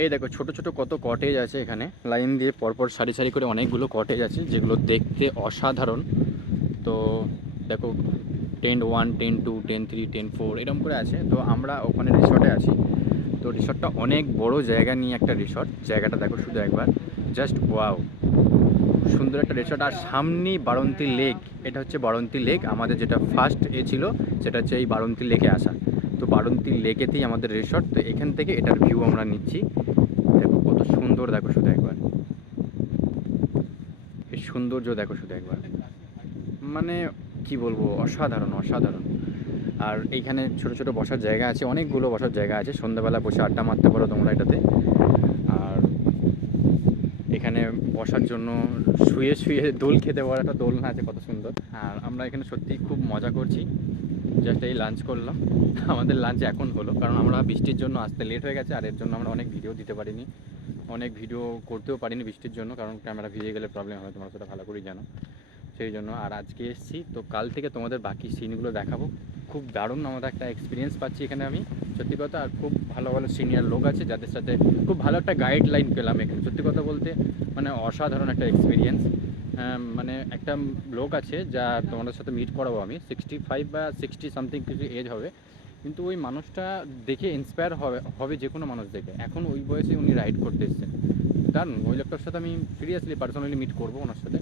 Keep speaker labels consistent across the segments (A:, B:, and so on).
A: এই দেখো, ছোট ছোট কত কটেজ আছে এখানে। লাইন দিয়ে পরপর সারি সারি করে অনেকগুলো কটেজ আছে, যেগুলো দেখতে অসাধারণ। তো দেখো ten one ten two ten three ten four এরকম করে আছে। তো আমরা ওখানে রিসর্টে আছি। তো রিসর্টটা অনেক বড় জায়গা নিয়ে একটা রিসর্ট জায়গাটা দেখো শুধু একবার। জাস্ট ওয়াও সুন্দর একটা রিসর্ট আর সামনেই বারন্তি লেক এটা হচ্ছে বারন্তী লেক আমাদের যেটা ফার্স্ট এ ছিল, সেটা হচ্ছে এই বারন্তি লেকে আসা। তো বারন্তি লেকেতেই আমাদের রিসর্ট তো এখান থেকে এটার ভিউ আমরা নিচ্ছি। দেখো কত সুন্দর, দেখো শুধু একবার। এর সৌন্দর্য দেখো শুধু একবার। মানে কি বলব, অসাধারণ অসাধারণ। আর এইখানে ছোট ছোট বসার জায়গা আছে, অনেকগুলো বসার জায়গা আছে। সন্ধ্যাবেলা বসে আড্ডা মারতে পারো তোমরা এটাতে। বসার জন্য শুয়ে শুয়ে দোল খেতে পারো একটা দোলনা আছে কত সুন্দর। আর আমরা এখানে সত্যি খুব মজা করছি। জাস্ট এই লাঞ্চ করলাম। আমাদের লাঞ্চ এখন হলো। কারণ আমরা বৃষ্টির জন্য আসতে লেট হয়ে গেছে। আর এর জন্য আমরা অনেক ভিডিও দিতে পারিনি। অনেক ভিডিও করতেও পারিনি বৃষ্টির জন্য। কারণ ক্যামেরা ভিজে গেলে প্রবলেম হবে। তোমরা সেটা ভালো করেই জানো। সেই জন্য আর আজকে এসেছি। তো কাল থেকে তোমাদের বাকি সিনগুলো দেখাবো। খুব দারুণ আমাদের একটা এক্সপিরিয়েন্স পাচ্ছি এখানে আমি। সত্যি কথা, আর খুব ভালো ভালো সিনিয়র লোক আছে, যাদের সাথে খুব ভালো একটা গাইডলাইন পেলাম এখানে। সত্যি কথা বলতে মানে অসাধারণ একটা এক্সপিরিয়েন্স মানে একটা লোক আছে, যা তোমাদের সাথে মিট করাবো আমি। সিক্সটি ফাইভ বা সিক্সটি সামথিং কিছু এজ হবে। কিন্তু ওই মানুষটা দেখে ইন্সপায়ার হবে হবে যে কোনো মানুষ দেখে। এখন ওই বয়সে উনি রাইড করতে এসেছেন। দারুণ। ওই লোকটার সাথে আমি সিরিয়াসলি পার্সোনালি মিট করব ওনার সাথে।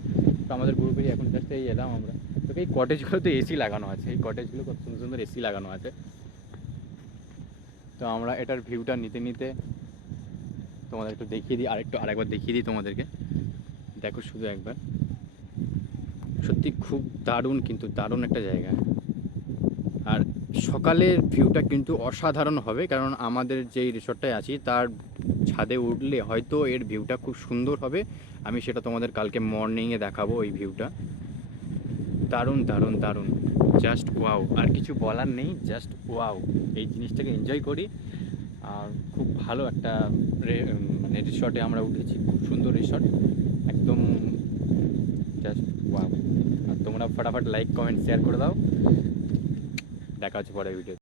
A: তো আমাদের গ্রুপেরই এখন জাস্ট এই এলাম আমরা। তো এই কটেজগুলোতে এসি লাগানো আছে। এই কটেজগুলো কত সুন্দর সুন্দর এসি লাগানো আছে। তো আমরা এটার ভিউটা নিতে নিতে তোমাদের একটু দেখিয়ে দিই, আরেকটু আরেকবার দেখিয়ে দিই তোমাদেরকে। দেখো শুধু একবার। সত্যি খুব দারুণ, কিন্তু দারুণ একটা জায়গা। সকালের ভিউটা কিন্তু অসাধারণ হবে, কারণ আমাদের যেই রিসর্টটায় আছি, তার ছাদে উঠলে হয়তো এর ভিউটা খুব সুন্দর হবে। আমি সেটা তোমাদের কালকে মর্নিংয়ে দেখাবো ওই ভিউটা দারুণ দারুণ দারুণ। জাস্ট ওয়াও আর কিছু বলার নেই জাস্ট ওয়াও এই জিনিসটাকে এনজয় করি। আর খুব ভালো একটা মানে রিসর্টে আমরা উঠেছি, খুব সুন্দর রিসর্ট একদম জাস্ট ওয়াও আর তোমরা ফটাফট লাইক কমেন্ট শেয়ার করে দাও। দেখা হচ্ছে পরের ভিডিও